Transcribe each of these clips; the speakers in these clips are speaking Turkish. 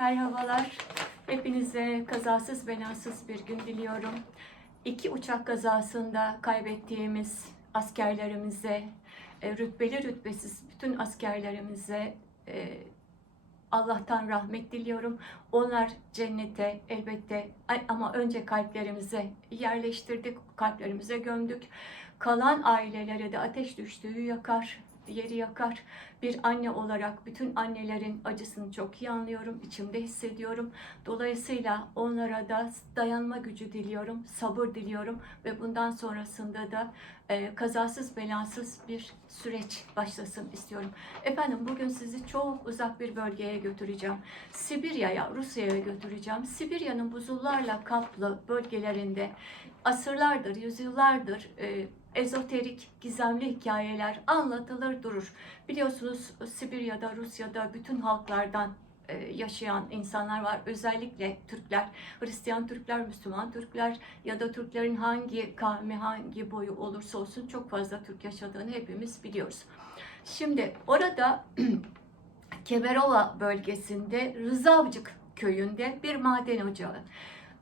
Merhabalar. Hepinize kazasız belasız bir gün diliyorum. İki uçak kazasında kaybettiğimiz askerlerimize, e, rütbeli rütbesiz bütün askerlerimize e, Allah'tan rahmet diliyorum. Onlar cennete elbette ama önce kalplerimize yerleştirdik, kalplerimize gömdük. Kalan ailelere de ateş düştüğü yakar, yeri yakar. Bir anne olarak bütün annelerin acısını çok iyi anlıyorum, içimde hissediyorum. Dolayısıyla onlara da dayanma gücü diliyorum, sabır diliyorum ve bundan sonrasında da e, kazasız belasız bir süreç başlasın istiyorum. Efendim bugün sizi çok uzak bir bölgeye götüreceğim. Sibirya'ya, Rusya'ya götüreceğim. Sibirya'nın buzullarla kaplı bölgelerinde asırlardır, yüzyıllardır e, ezoterik, gizemli hikayeler anlatılır durur. Biliyorsunuz Sibirya'da, Rusya'da bütün halklardan e, yaşayan insanlar var. Özellikle Türkler, Hristiyan Türkler, Müslüman Türkler ya da Türklerin hangi kavmi, hangi boyu olursa olsun çok fazla Türk yaşadığını hepimiz biliyoruz. Şimdi orada Kemerova bölgesinde Rızavcık köyünde bir maden ocağı.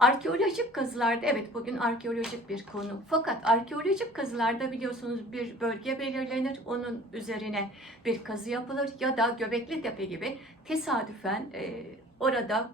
Arkeolojik kazılarda evet bugün arkeolojik bir konu. Fakat arkeolojik kazılarda biliyorsunuz bir bölge belirlenir. Onun üzerine bir kazı yapılır ya da Göbekli Tepe gibi tesadüfen e, orada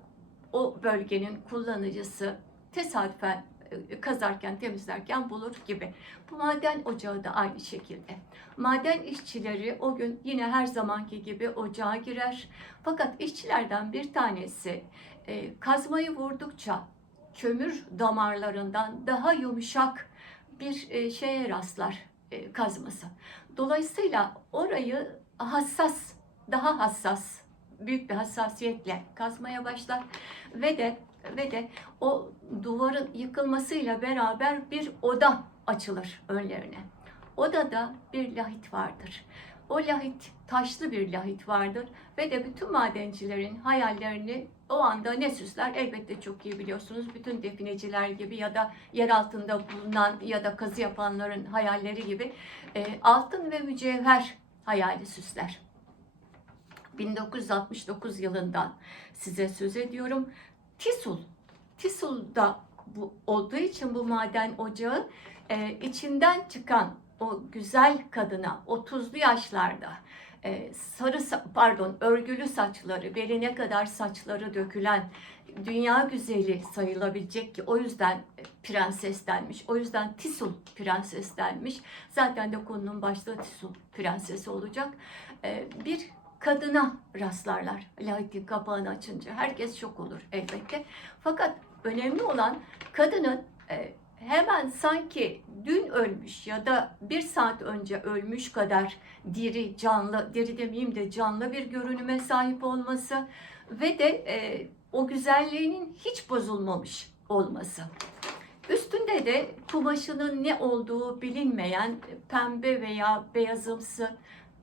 o bölgenin kullanıcısı tesadüfen e, kazarken, temizlerken bulur gibi. Bu maden ocağı da aynı şekilde. Maden işçileri o gün yine her zamanki gibi ocağa girer. Fakat işçilerden bir tanesi e, kazmayı vurdukça kömür damarlarından daha yumuşak bir e, şeye rastlar e, kazması. Dolayısıyla orayı hassas, daha hassas, büyük bir hassasiyetle kazmaya başlar ve de ve de o duvarın yıkılmasıyla beraber bir oda açılır önlerine. Odada bir lahit vardır. O lahit taşlı bir lahit vardır ve de bütün madencilerin hayallerini o anda ne süsler elbette çok iyi biliyorsunuz. Bütün defineciler gibi ya da yer altında bulunan ya da kazı yapanların hayalleri gibi e, altın ve mücevher hayali süsler. 1969 yılından size söz ediyorum. Tisul, Tisul'da bu olduğu için bu maden ocağı e, içinden çıkan o güzel kadına 30'lu yaşlarda e, sarı sa- pardon örgülü saçları beline kadar saçları dökülen dünya güzeli sayılabilecek ki o yüzden e, prenses denmiş. O yüzden Tisul prenses denmiş. Zaten de konunun başlığı Tisul prensesi olacak. E, bir kadına rastlarlar lahitin kapağını açınca. Herkes şok olur elbette. Fakat önemli olan kadının hemen sanki dün ölmüş ya da bir saat önce ölmüş kadar diri, canlı, diri demeyeyim de canlı bir görünüme sahip olması ve de e, o güzelliğinin hiç bozulmamış olması. Üstünde de kumaşının ne olduğu bilinmeyen pembe veya beyazımsı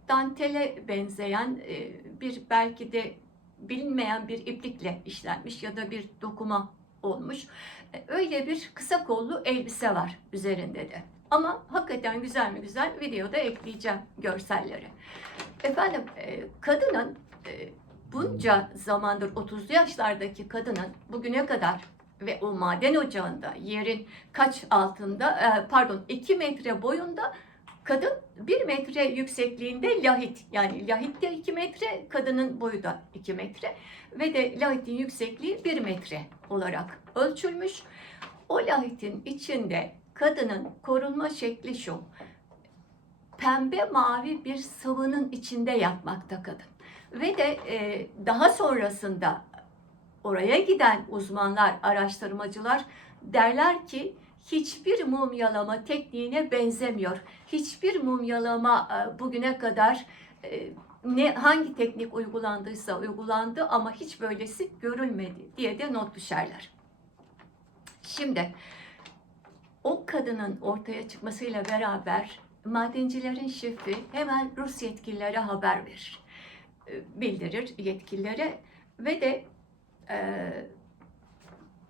dantele benzeyen e, bir belki de bilinmeyen bir iplikle işlenmiş ya da bir dokuma olmuş. E, Öyle bir kısa kollu elbise var üzerinde de. Ama hakikaten güzel mi güzel videoda ekleyeceğim görselleri. Efendim e, kadının e, bunca zamandır 30'lu yaşlardaki kadının bugüne kadar ve o maden ocağında yerin kaç altında pardon 2 metre boyunda kadın 1 metre yüksekliğinde lahit yani lahit de 2 metre kadının boyu da 2 metre ve de lahitin yüksekliği 1 metre olarak ölçülmüş. O lahitin içinde kadının korunma şekli şu. Pembe mavi bir sıvının içinde yatmakta kadın. Ve de e, daha sonrasında oraya giden uzmanlar, araştırmacılar derler ki hiçbir mumyalama tekniğine benzemiyor. Hiçbir mumyalama e, bugüne kadar e, ne hangi teknik uygulandıysa uygulandı ama hiç böylesi görülmedi diye de not düşerler. Şimdi o kadının ortaya çıkmasıyla beraber madencilerin şefi hemen Rus yetkililere haber verir. E, Bildirir yetkililere ve de e,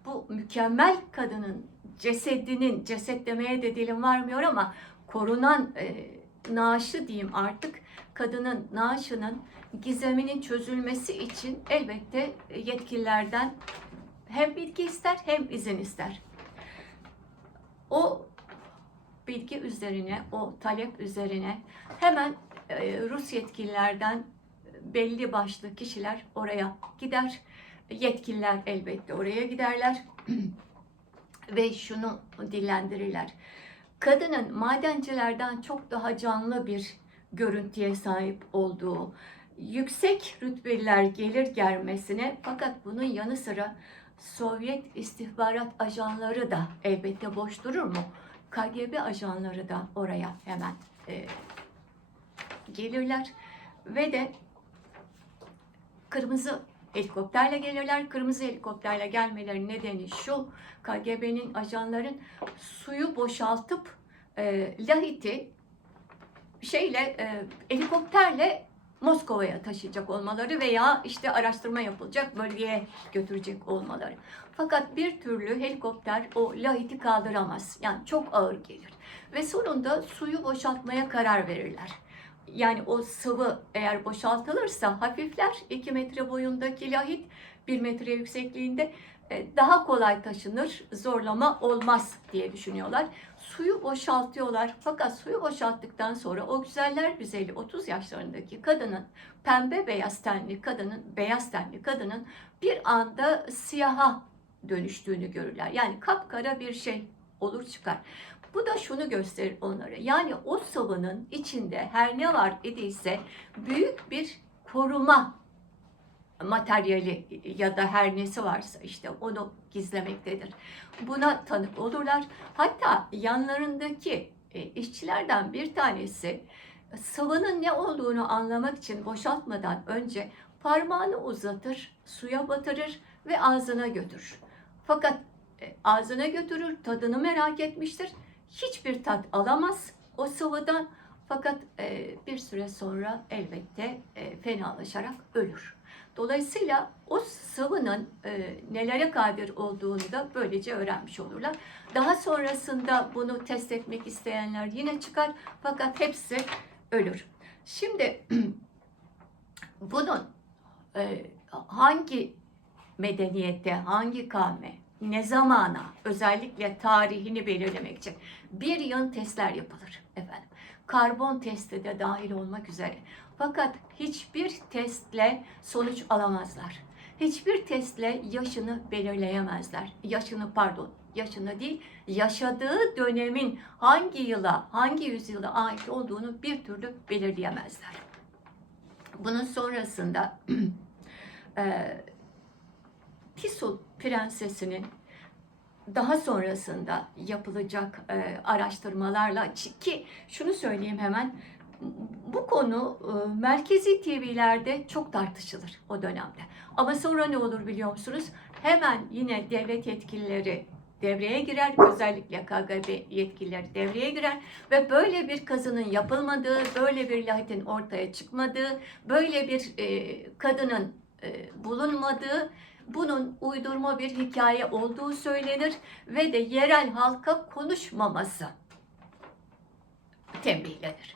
bu mükemmel kadının cesedinin, ceset demeye de dilim varmıyor ama korunan e, naaşı diyeyim artık kadının naaşının gizeminin çözülmesi için elbette yetkililerden hem bilgi ister hem izin ister. O bilgi üzerine, o talep üzerine hemen e, Rus yetkililerden belli başlı kişiler oraya gider. Yetkililer elbette oraya giderler ve şunu dillendirirler. Kadının madencilerden çok daha canlı bir görüntüye sahip olduğu, yüksek rütbeliler gelir gelmesine fakat bunun yanı sıra Sovyet istihbarat ajanları da elbette boş durur mu? KGB ajanları da oraya hemen e, gelirler ve de kırmızı helikopterle gelirler. Kırmızı helikopterle gelmelerinin nedeni şu, KGB'nin ajanların suyu boşaltıp e, Lahit'i şeyle e, helikopterle Moskova'ya taşıyacak olmaları veya işte araştırma yapılacak bölgeye götürecek olmaları. Fakat bir türlü helikopter o lahiti kaldıramaz. Yani çok ağır gelir. Ve sonunda suyu boşaltmaya karar verirler. Yani o sıvı eğer boşaltılırsa hafifler 2 metre boyundaki lahit 1 metre yüksekliğinde e, daha kolay taşınır, zorlama olmaz diye düşünüyorlar. Suyu boşaltıyorlar fakat suyu boşalttıktan sonra o güzeller güzeli 30 yaşlarındaki kadının pembe beyaz tenli kadının beyaz tenli kadının bir anda siyaha dönüştüğünü görürler. Yani kapkara bir şey olur çıkar. Bu da şunu gösterir onlara. Yani o sıvının içinde her ne var idiyse büyük bir koruma materyali ya da her nesi varsa işte onu gizlemektedir. Buna tanık olurlar. Hatta yanlarındaki e, işçilerden bir tanesi sıvının ne olduğunu anlamak için boşaltmadan önce parmağını uzatır, suya batırır ve ağzına götürür. Fakat e, ağzına götürür, tadını merak etmiştir. Hiçbir tat alamaz o sıvıdan. Fakat e, bir süre sonra elbette e, fenalaşarak ölür. Dolayısıyla o sıvının e, nelere kadir olduğunu da böylece öğrenmiş olurlar. Daha sonrasında bunu test etmek isteyenler yine çıkar fakat hepsi ölür. Şimdi bunun e, hangi medeniyette, hangi kavme, ne zamana, özellikle tarihini belirlemek için bir yıl testler yapılır efendim. Karbon testi de dahil olmak üzere. Fakat hiçbir testle sonuç alamazlar. Hiçbir testle yaşını belirleyemezler. Yaşını pardon, yaşını değil, yaşadığı dönemin hangi yıla, hangi yüzyıla ait olduğunu bir türlü belirleyemezler. Bunun sonrasında e, Pisul prensesinin daha sonrasında yapılacak e, araştırmalarla ki şunu söyleyeyim hemen bu konu e, merkezi TV'lerde çok tartışılır o dönemde. Ama sonra ne olur biliyor musunuz? Hemen yine devlet yetkilileri devreye girer. Özellikle KGB yetkilileri devreye girer ve böyle bir kazının yapılmadığı, böyle bir lahitin ortaya çıkmadığı, böyle bir e, kadının e, bulunmadığı bunun uydurma bir hikaye olduğu söylenir ve de yerel halka konuşmaması tembihlenir.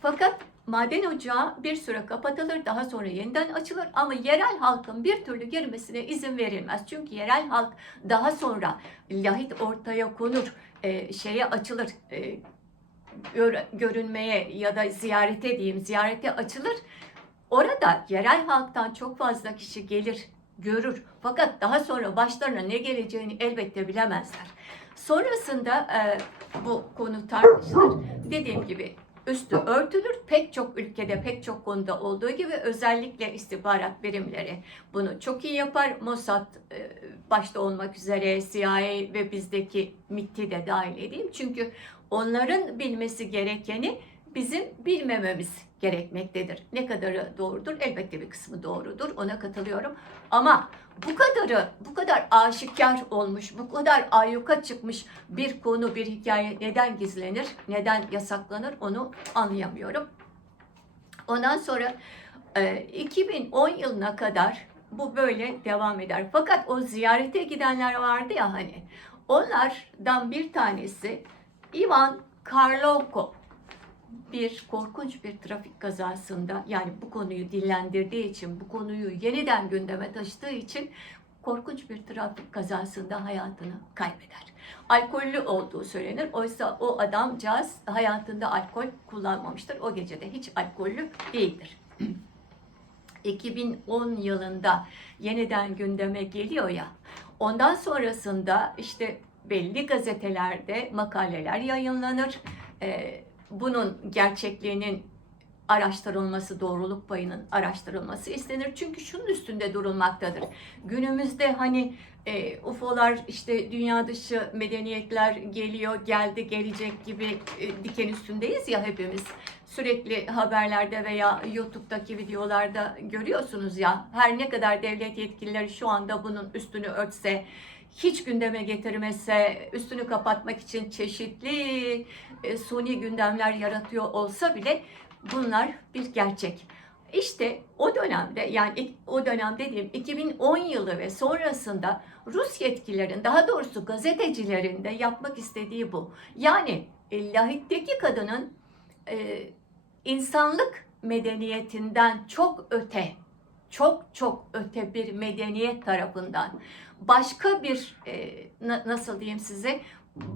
Fakat maden ocağı bir süre kapatılır, daha sonra yeniden açılır ama yerel halkın bir türlü girmesine izin verilmez. Çünkü yerel halk daha sonra lahit ortaya konur, e, şeye açılır, e, gör, görünmeye ya da ziyarete diyeyim, ziyarete açılır. Orada yerel halktan çok fazla kişi gelir, görür. Fakat daha sonra başlarına ne geleceğini elbette bilemezler. Sonrasında e, bu konu tartışılır. Dediğim gibi üstü örtülür. Pek çok ülkede, pek çok konuda olduğu gibi özellikle istihbarat birimleri bunu çok iyi yapar. Mossad e, başta olmak üzere CIA ve bizdeki MIT'i de dahil edeyim. Çünkü onların bilmesi gerekeni bizim bilmememiz gerekmektedir. Ne kadarı doğrudur? Elbette bir kısmı doğrudur. Ona katılıyorum. Ama bu kadarı, bu kadar aşikar olmuş, bu kadar ayyuka çıkmış bir konu, bir hikaye neden gizlenir, neden yasaklanır onu anlayamıyorum. Ondan sonra 2010 e, yılına kadar bu böyle devam eder. Fakat o ziyarete gidenler vardı ya hani, onlardan bir tanesi Ivan Karlovko bir korkunç bir trafik kazasında yani bu konuyu dillendirdiği için, bu konuyu yeniden gündeme taşıdığı için korkunç bir trafik kazasında hayatını kaybeder. Alkollü olduğu söylenir. Oysa o adamcağız hayatında alkol kullanmamıştır. O gecede hiç alkollü değildir. 2010 yılında yeniden gündeme geliyor ya. Ondan sonrasında işte belli gazetelerde makaleler yayınlanır. Ee, bunun gerçekliğinin araştırılması, doğruluk payının araştırılması istenir. Çünkü şunun üstünde durulmaktadır. Günümüzde hani e, UFO'lar işte dünya dışı medeniyetler geliyor, geldi, gelecek gibi e, diken üstündeyiz ya hepimiz. Sürekli haberlerde veya YouTube'daki videolarda görüyorsunuz ya her ne kadar devlet yetkilileri şu anda bunun üstünü örtse, hiç gündeme getirmese, üstünü kapatmak için çeşitli e, suni gündemler yaratıyor olsa bile bunlar bir gerçek. İşte o dönemde yani o dönem dediğim 2010 yılı ve sonrasında Rus yetkililerin daha doğrusu gazetecilerin de yapmak istediği bu. Yani e, lahikteki kadının e, insanlık medeniyetinden çok öte, çok çok öte bir medeniyet tarafından başka bir e, na, nasıl diyeyim size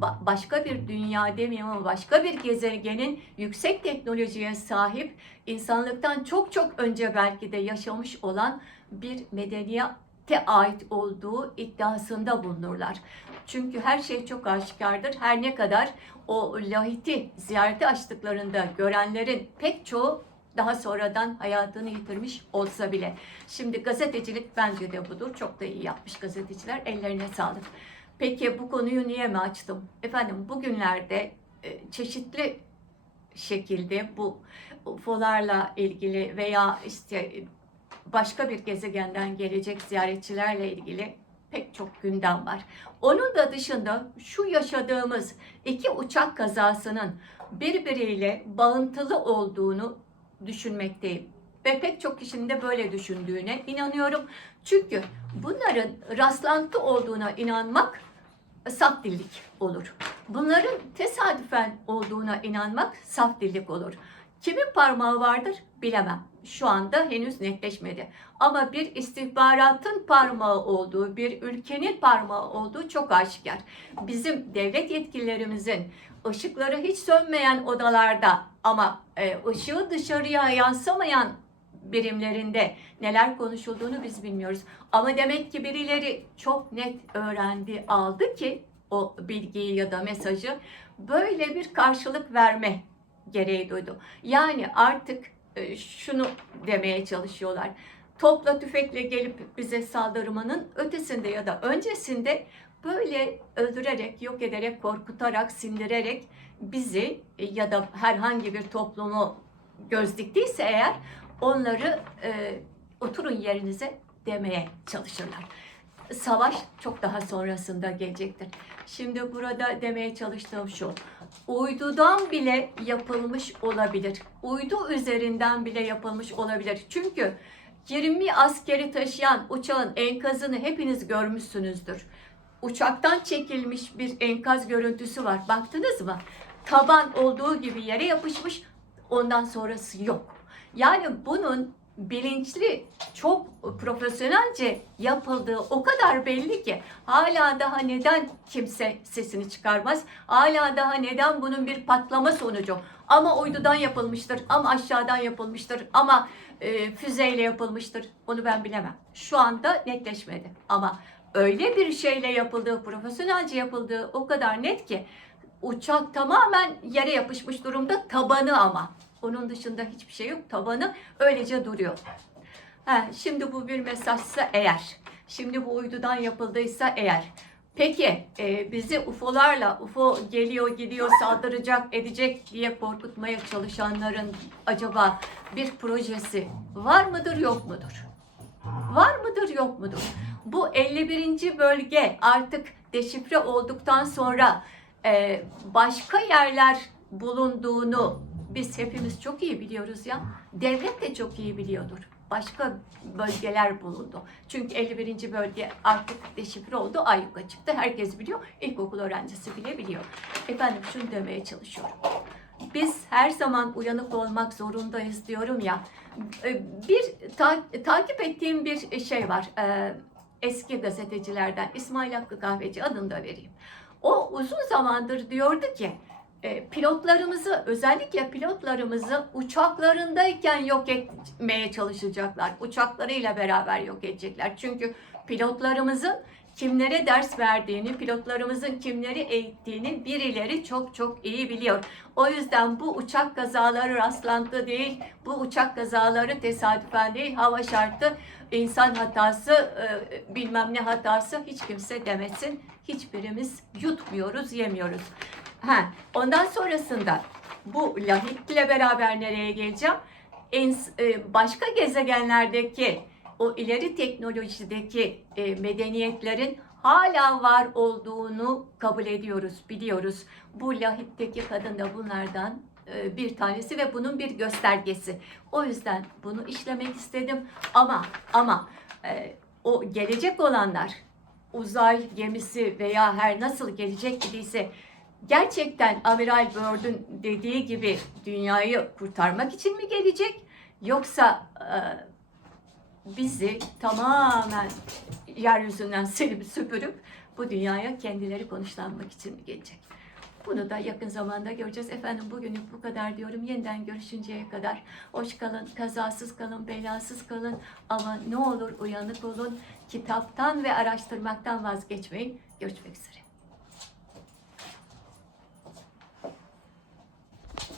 ba- başka bir dünya demeyeyim ama başka bir gezegenin yüksek teknolojiye sahip insanlıktan çok çok önce belki de yaşamış olan bir medeniyete ait olduğu iddiasında bulunurlar. Çünkü her şey çok aşikardır. Her ne kadar o lahiti ziyarete açtıklarında görenlerin pek çoğu daha sonradan hayatını yitirmiş olsa bile. Şimdi gazetecilik bence de budur. Çok da iyi yapmış gazeteciler. Ellerine sağlık. Peki bu konuyu niye mi açtım? Efendim bugünlerde e, çeşitli şekilde bu UFO'larla ilgili veya işte başka bir gezegenden gelecek ziyaretçilerle ilgili pek çok gündem var. Onun da dışında şu yaşadığımız iki uçak kazasının birbiriyle bağıntılı olduğunu düşünmekteyim. Ve pek çok kişinin de böyle düşündüğüne inanıyorum. Çünkü bunların rastlantı olduğuna inanmak saf dillik olur. Bunların tesadüfen olduğuna inanmak saf dillik olur. Kimin parmağı vardır bilemem. Şu anda henüz netleşmedi. Ama bir istihbaratın parmağı olduğu, bir ülkenin parmağı olduğu çok aşikar. Bizim devlet yetkililerimizin ışıkları hiç sönmeyen odalarda ama e, ışığı dışarıya yansımayan birimlerinde neler konuşulduğunu biz bilmiyoruz. Ama demek ki birileri çok net öğrendi, aldı ki o bilgiyi ya da mesajı böyle bir karşılık verme gereği duydu. Yani artık şunu demeye çalışıyorlar. Topla tüfekle gelip bize saldırmanın ötesinde ya da öncesinde böyle öldürerek, yok ederek, korkutarak, sindirerek bizi e, ya da herhangi bir toplumu göz diktiyse eğer onları e, oturun yerinize demeye çalışırlar. Savaş çok daha sonrasında gelecektir. Şimdi burada demeye çalıştığım şu. Uydudan bile yapılmış olabilir. Uydu üzerinden bile yapılmış olabilir. Çünkü 20 askeri taşıyan uçağın enkazını hepiniz görmüşsünüzdür. Uçaktan çekilmiş bir enkaz görüntüsü var. Baktınız mı? Taban olduğu gibi yere yapışmış. Ondan sonrası yok. Yani bunun bilinçli, çok profesyonelce yapıldığı o kadar belli ki hala daha neden kimse sesini çıkarmaz? Hala daha neden bunun bir patlama sonucu? Ama uydudan yapılmıştır, ama aşağıdan yapılmıştır, ama e, füzeyle yapılmıştır. Onu ben bilemem. Şu anda netleşmedi. Ama öyle bir şeyle yapıldığı, profesyonelce yapıldığı o kadar net ki uçak tamamen yere yapışmış durumda tabanı ama. Onun dışında hiçbir şey yok. Tabanı öylece duruyor. Ha, şimdi bu bir mesajsa eğer, şimdi bu uydudan yapıldıysa eğer, peki e, bizi UFO'larla, UFO geliyor gidiyor saldıracak edecek diye korkutmaya çalışanların acaba bir projesi var mıdır yok mudur? Var mıdır yok mudur? Bu 51. bölge artık deşifre olduktan sonra e, başka yerler bulunduğunu biz hepimiz çok iyi biliyoruz ya. Devlet de çok iyi biliyordur. Başka bölgeler bulundu. Çünkü 51. bölge artık deşifre oldu, ayyuka çıktı. Herkes biliyor. İlkokul öğrencisi bile biliyor. Efendim şunu demeye çalışıyorum. biz her zaman uyanık olmak zorundayız diyorum ya. E, Bir ta- takip ettiğim bir şey var. E, Eski gazetecilerden İsmail Hakkı Kahveci adını da vereyim. O uzun zamandır diyordu ki pilotlarımızı özellikle pilotlarımızı uçaklarındayken yok etmeye çalışacaklar. Uçaklarıyla beraber yok edecekler. Çünkü pilotlarımızın kimlere ders verdiğini, pilotlarımızın kimleri eğittiğini birileri çok çok iyi biliyor. O yüzden bu uçak kazaları rastlantı değil, bu uçak kazaları tesadüfen değil, hava şartı, insan hatası, e, bilmem ne hatası hiç kimse demesin. Hiçbirimiz yutmuyoruz, yemiyoruz. Ha, ondan sonrasında bu lahitle beraber nereye geleceğim? En, e, başka gezegenlerdeki o ileri teknolojideki e, medeniyetlerin hala var olduğunu kabul ediyoruz, biliyoruz. Bu lahitteki kadın da bunlardan e, bir tanesi ve bunun bir göstergesi. O yüzden bunu işlemek istedim ama ama e, o gelecek olanlar uzay gemisi veya her nasıl gelecek idiyse gerçekten Amiral Byrd'ün dediği gibi dünyayı kurtarmak için mi gelecek yoksa e, bizi tamamen yeryüzünden silip süpürüp bu dünyaya kendileri konuşlanmak için mi gelecek? Bunu da yakın zamanda göreceğiz. Efendim bugünlük bu kadar diyorum. Yeniden görüşünceye kadar hoş kalın, kazasız kalın, belasız kalın. Ama ne olur uyanık olun. Kitaptan ve araştırmaktan vazgeçmeyin. Görüşmek üzere.